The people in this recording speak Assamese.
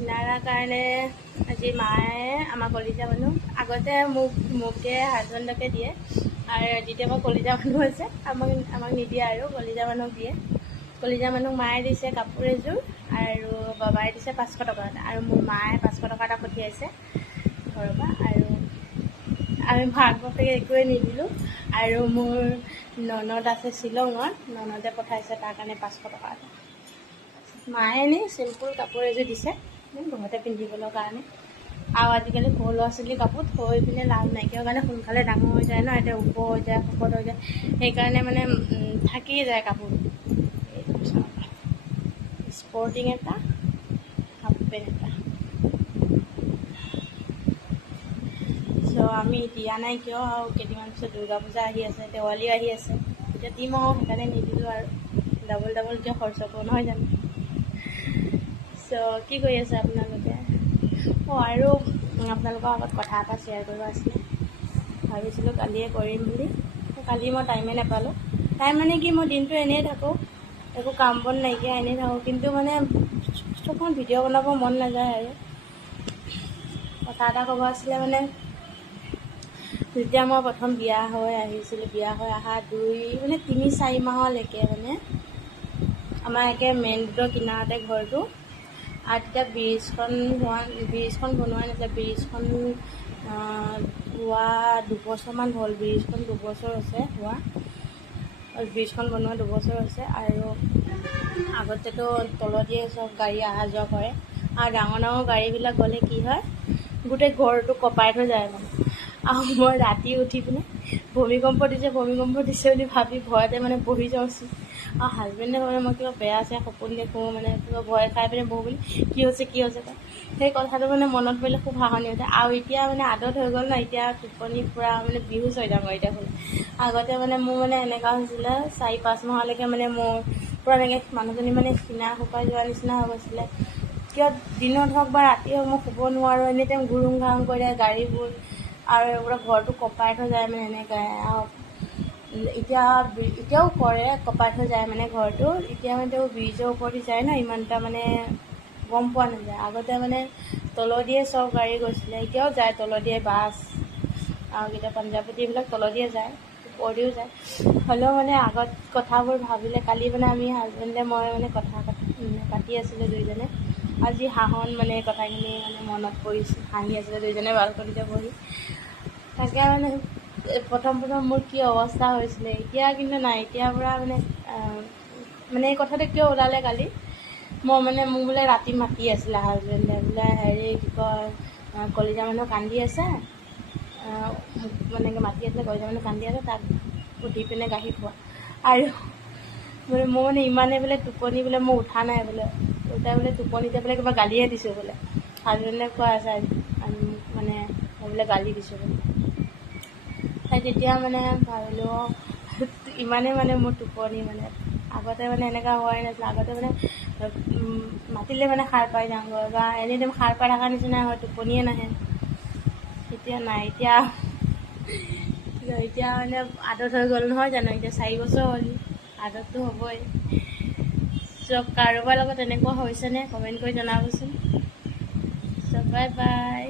চিনাৰাৰ কাৰণে আজি মায়ে আমাৰ কলিজা মানুহ আগতে মোক দিয়ে, হাজবেণ্ডকে দিয়ে, আৰু যেতিয়া মই কলিজা মানুহ আছে আমাক নিদিয়ে আৰু কলিজা মানুহক দিয়ে। কলিজা মানুহক মায়ে দিছে কাপোৰ এযোৰ আৰু বাবাই দিছে 500 টকা এটা, আৰু মোৰ মায়ে 500 টকা এটা পঠিয়াইছে ঘৰৰ পৰা। আৰু আমি মাক বাপেকে একোৱে নিদিলোঁ, আৰু মোৰ ননদ আছে শ্বিলঙত, ননদে পঠাইছে তাৰ কাৰণে 500 টকা এটা। মায়ে এনেই চিম্পুল কাপোৰ এযোৰ দিছে ঘৰতে পিন্ধিবলৈ কাৰণে। আৰু আজিকালি সৰু ল'ৰা ছোৱালী কাপোৰ থৈ পিনে লাভ নাইকিয়া কাৰণে সোনকালে ডাঙৰ হৈ যায় ন, এতিয়া ওখ হৈ যায়, শকত হৈ যায়, সেইকাৰণে মানে থাকিয়ে যায় কাপোৰ। স্পৰ্টিং এটা, হাফ পেণ্ট এটা। চ' আমি দিয়া নাই কিয়, আৰু কেইদিনমান পিছত দুৰ্গা পূজা আহি আছে, দেৱালী আহি আছে, এতিয়া দিম আৰু সেইকাৰণে নিদিলোঁ আৰু ডাবল এতিয়া খৰচ হ'ব নহয় জানো। চ' কি কৰি আছে আপোনালোকে? আৰু আপোনালোকৰ আগত কথা এটা শ্বেয়াৰ কৰিব আছিলে, ভাবিছিলোঁ কালিয়ে কৰিম বুলি। কালি মই টাইমে নাপালোঁ। টাইম মানে কি, মই দিনটো এনেই থাকোঁ, একো কাম বন নাইকিয়া, এনেই থাকোঁ, কিন্তু মানে চবখন ভিডিঅ' বনাব মন নাযায়। আৰু কথা এটা ক'ব আছিলে, মানে যেতিয়া মই প্ৰথম বিয়া হৈ আহিছিলোঁ, বিয়া হৈ অহা 3-4 মাহলৈকে মানে আমাৰ একে মেইন ৰোডৰ কিনাৰতে ঘৰটো, আৰু তেতিয়া ব্ৰিজখন বনোৱা নাছিলে। ব্ৰিজখন হোৱা 2 বছৰমান হ'ল, ব্ৰিজখন 2 বছৰ হৈছে হোৱা, ব্ৰিজখন বনোৱা 2 বছৰ হৈছে। আৰু আগতেতো তলদিয়ে চব গাড়ী অহা যোৱা কৰে, আৰু ডাঙৰ গাড়ীবিলাক গ'লে কি হয়, গোটেই ঘৰটো কপাই থৈ যায় মানে। আৰু মই ৰাতি উঠি পিনে ভূমিকম্প দিছে বুলি ভাবি ভয়তে মানে বহি যাওঁচোন, আৰু হাজবেণ্ডে মানে মই কিবা বেয়া সপোন দেখোঁ, মানে কিবা ভয় খাই পিনে বহো বুলি, কি হৈছে সেই কথাটো মানে মনত পৰিলে খুব হাঁহনি উঠে। আৰু এতিয়া মানে আদত হৈ গ'ল ন, এতিয়া টোপনি পূৰা মানে বিহুজ হৈ যাওঁ এতিয়া হ'লে। আগতে মানে মোৰ মানে এনেকুৱা হৈছিলে, 4-5 মাহলৈকে মানে মোৰ পূৰা এনেকৈ মানুহজনী মানে খিনা শুকাই যোৱাৰ নিচিনা হৈ গৈছিলে। কিয় দিনত হওক বা ৰাতি হওক মই শুব নোৱাৰোঁ, এনি টাইম ঘুৰুং ঘাৰুং কৰি থাকে গাড়ীবোৰ, আৰু পূৰা ঘৰটো কপাই থৈ যায় মানে এনেকৈ। আৰু এতিয়াও কৰে, কপাই থৈ যায় মানে ঘৰটো। এতিয়া মানে তেওঁ ব্ৰিজৰ ওপৰদি যায় ন, ইমান এটা মানে গম পোৱা নাযায়। আগতে মানে তলদিয়ে চব গাড়ী গৈছিলে, এতিয়াও যায় তলদিয়ে বাছ, আৰু কেতিয়া পাঞ্জাৱতী এইবিলাক তলদিয়ে যায়, ওপৰদিও যায়। হ'লেও মানে আগত কথাবোৰ ভাবিলে, কালি মানে আমি হাজবেণ্ডে মই মানে কথা পাতি আছিলোঁ দুইজনে, আজি মানে কথাখিনি মানে মনত পৰিছে, হাঁহি আছিলে দুইজনে বালকনিতে বহি। তাকে মানে প্ৰথম মোৰ কি অৱস্থা হৈছিলে, এতিয়া কিন্তু নাই। এতিয়া পূৰা মানে এই কথাটো কিয় ওলালে কালি, মোক বোলে ৰাতি মাতি আছিলে হাজবেণ্ডে, বোলে কি কয়, কলিজা মানুহ কান্দি আছে, মানে মাতি আছিলে, কলিজা মানুহ কান্দি আছে, তাক উঠি পিনে গাখীৰ খোৱা। আৰু মোৰ ইমানে বোলে টোপনি বোলে মই উঠা নাই বোলে, উল্টাই বোলে টোপনিতে বোলে কিবা গালিয়ে দিছোঁ বোলে। হাজবেণ্ডে কোৱা আছে মানে মই বোলে গালি দিছোঁ বোলে। তেতিয়া মানে ভাবিলোঁ, ইমানেই মানে মোৰ টোপনি মানে আগতে মানে এনেকুৱা হোৱাই নাছিলে। আগতে মানে মাতিলে মানে সাৰ পাই যাওঁগৈ, বা এনিটাইম সাৰ পাই থকাৰ নিচিনা হয়, টোপনিয়ে নাহে। এতিয়া নাই, এতিয়া মানে আদত হৈ গ'ল নহয় জানো, এতিয়া 4 বছৰ হ'ল, আদতটো হ'বই। চব কাৰোবাৰ লগত এনেকুৱা হৈছেনে, কমেণ্ট কৰি জনাবচোন। চব বাই বাই।